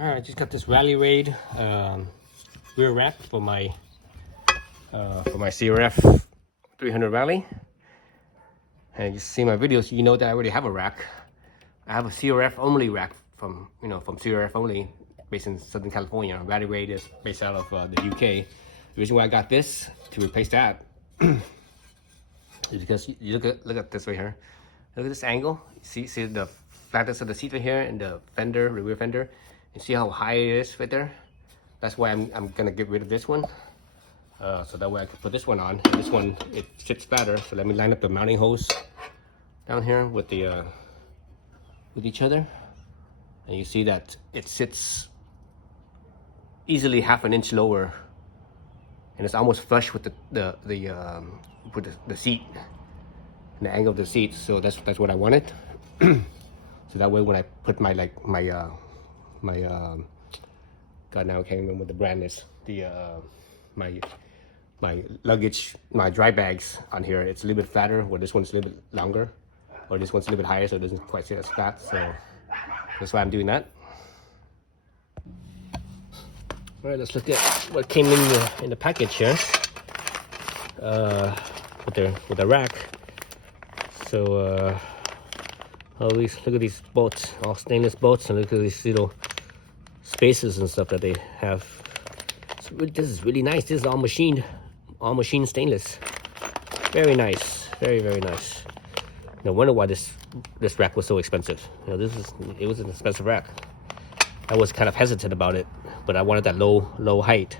Alright, I just got this Rally Raid rear rack for my CRF300Rally. And you see my videos, you know that I already have a rack. I have a CRF only rack from CRF only, based in Southern California. Rally Raid is based out of the UK. The reason why I got this to replace that is because you look at this right here. Look at this angle. See the flatness of the seat right here and the fender, the rear fender. You see how high it is right there? That's why I'm gonna get rid of this one. So that way I can put this one on. And this one, it sits better. So let me line up the mounting holes down here with the with each other. And you see that it sits easily half an inch lower, and it's almost flush with the seat and the angle of the seat. So that's what I wanted. So that way when I put my God, now I can't remember what the brand is. My luggage, my dry bags on here, it's a little bit flatter, where this one's a little bit longer, or this one's a little bit higher, so it doesn't quite sit as flat. So that's why I'm doing that. All right, let's look at what came in the package here with the rack. So look at these bolts, all stainless bolts, and look at these little spaces and stuff that they have. So this is really nice. This is all machined stainless. Very nice, very nice. No wonder why this rack was so expensive. You know, it was an expensive rack. I was kind of hesitant about it, but I wanted that low height.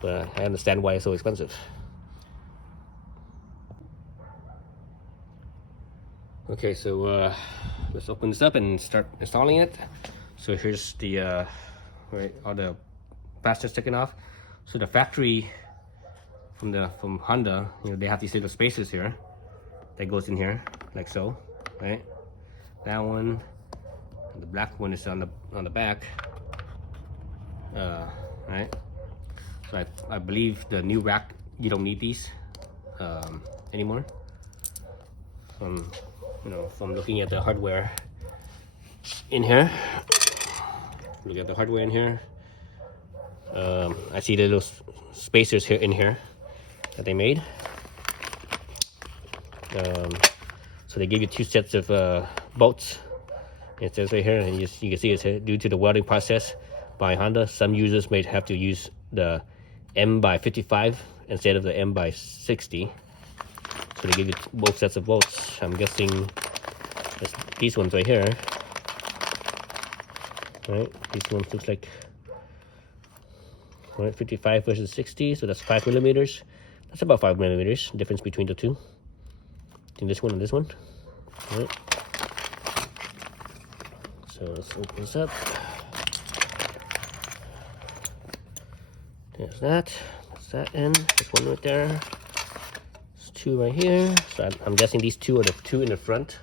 But I understand why it's so expensive. Okay, so let's open this up and start installing it. So here's the all the plaster sticking off. So the factory from Honda, you know, they have these little spaces here that goes in here like so, right? That one, and the black one is on the back, right? So I believe the new rack, you don't need these anymore. From looking at the hardware in here, look at the hardware in here. I see the little spacers here in here that they made. So they give you two sets of bolts. It says right here, and you can see it's due to the welding process by Honda. Some users may have to use the M/55 instead of the M/60. So they give you both sets of bolts. I'm guessing these ones right here. Right, these ones looks like 55 versus 60, so that's 5 millimeters. That's about 5 millimeters difference between the two. Between this one and this one. Right. So let's open this up. There's that. That's that end. There's one right there. There's two right here. So I'm guessing these two are the two in the front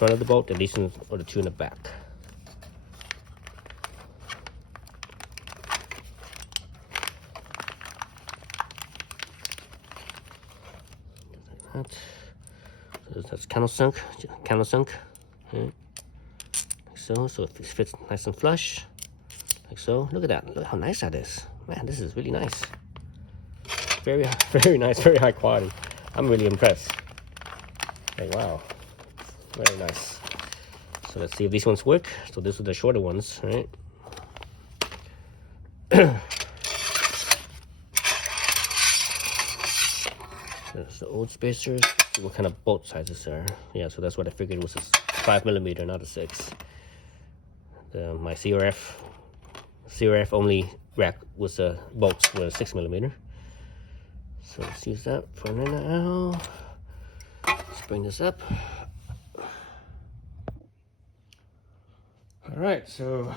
of the bolt, and these are the two in the back. So that's countersunk, right? Like so. So it fits nice and flush, like so. Look at that. Look how nice that is. Man, this is really nice. Very nice. Very high quality. I'm really impressed. Like, wow, very nice. So let's see if these ones work. So these are the shorter ones, right? There's the old spacers. What kind of bolt sizes are? Yeah, so that's what I figured was a 5 millimeter, not a 6. My CRF only rack was bolts were 6 millimeter. So let's use that for now. Let's bring this up. All right, so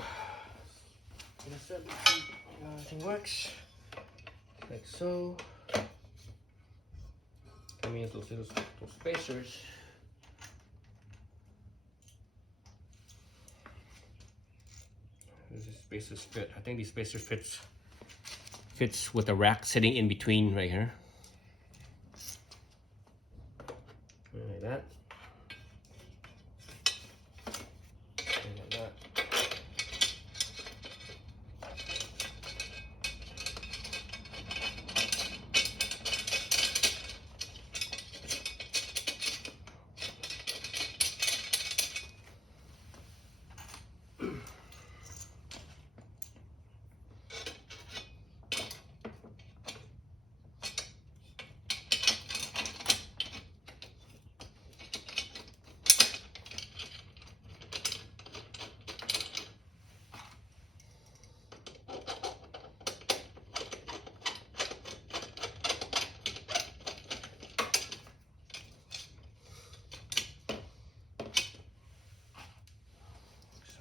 everything works like so. I mean, those spacers. These spacers fit. I think these spacers fits with the rack sitting in between right here. Like that. Like that.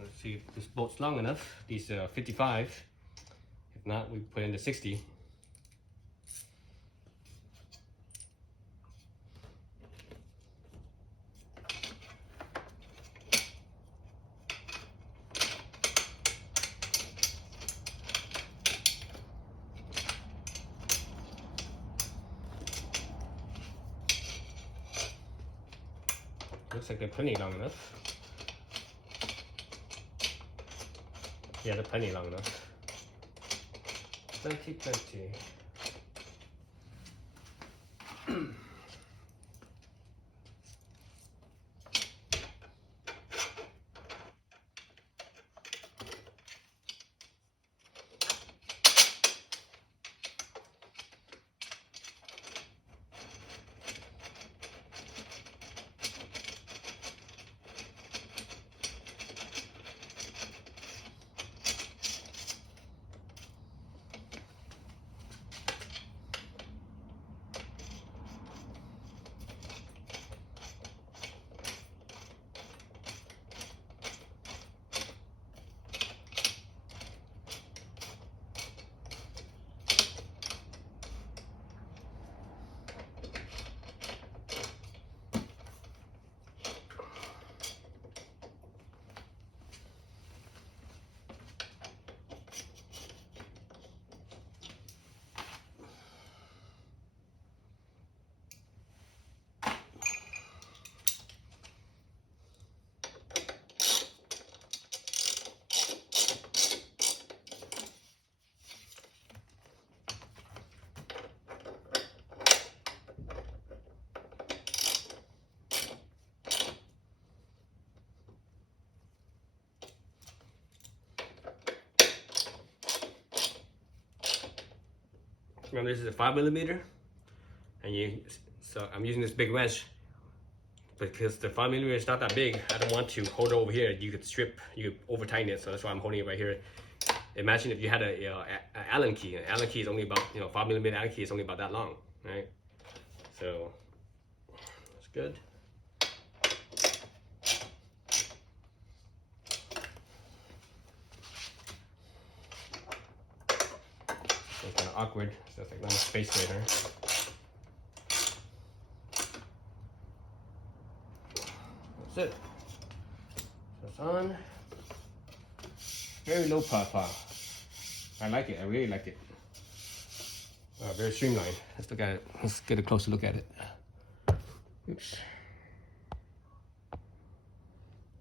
Let's see if this bolt's long enough. These 55. If not, we put in the 60. Looks like they're plenty long enough. Yeah, they're plenty long enough. Plenty. Remember, this is a 5mm, and so I'm using this big wrench because the 5mm is not that big. I don't want to hold it over here. You could over tighten it, so that's why I'm holding it right here. Imagine if you had a Allen key. An Allen key is only about 5mm Allen key is only about that long, right? So that's good. It's kind of awkward, so it's like not enough space later. That's it. So it's on. Very low papa. I like it. I really like it. Very streamlined. Let's look at it. Let's get a closer look at it. Oops.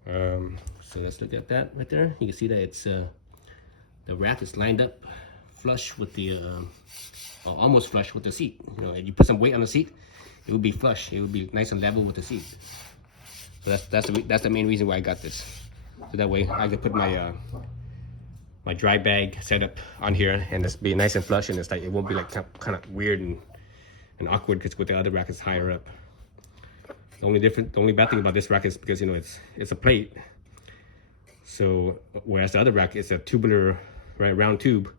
So let's look at that right there. You can see that it's the rack is lined up flush with the almost flush with the seat. You put some weight on the seat, it would be flush. It would be nice and level with the seat. So that's the main reason why I got this. So that way I can put my my dry bag setup on here, and it's be nice and flush, and it's like it won't be like kind of weird and awkward because with the other rack is higher up. The only bad thing about this rack is because it's a plate. So whereas the other rack is a tubular, right, round tube.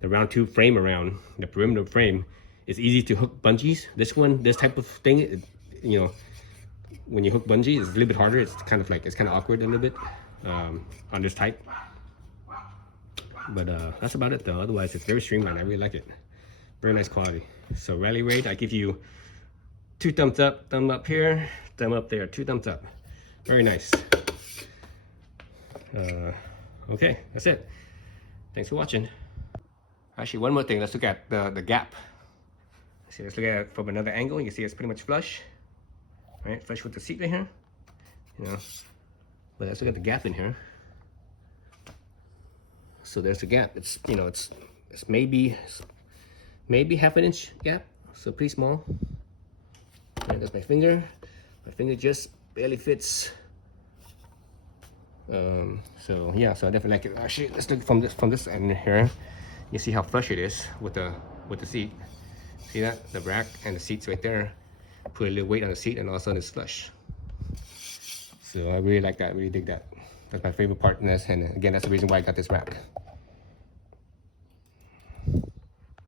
The round tube frame around the perimeter frame is easy to hook bungees. This type of thing, when you hook bungees, it's a little bit harder. It's kind of awkward a little bit on this type. But that's about it though. Otherwise, it's very streamlined. I really like it. Very nice quality. So Rally Raid, I give you 2 thumbs up. Thumb up here, thumb up there. 2 thumbs up. Very nice. Okay, that's it. Thanks for watching. Actually, one more thing. Let's look at the gap. Let's look at it from another angle. You can see it's pretty much flush, right? Flush with the seat right here. But let's look at the gap in here. So there's the gap. It's it's maybe half an inch gap. So pretty small. And that's my finger. My finger just barely fits. So yeah, so I definitely like it. Actually, let's look from this end here. You see how flush it is with the seat. See that? The rack and the seat's right there. Put a little weight on the seat, and all of a sudden it's flush. So I really like that. I really dig that. That's my favorite part in this, and again, that's the reason why I got this rack.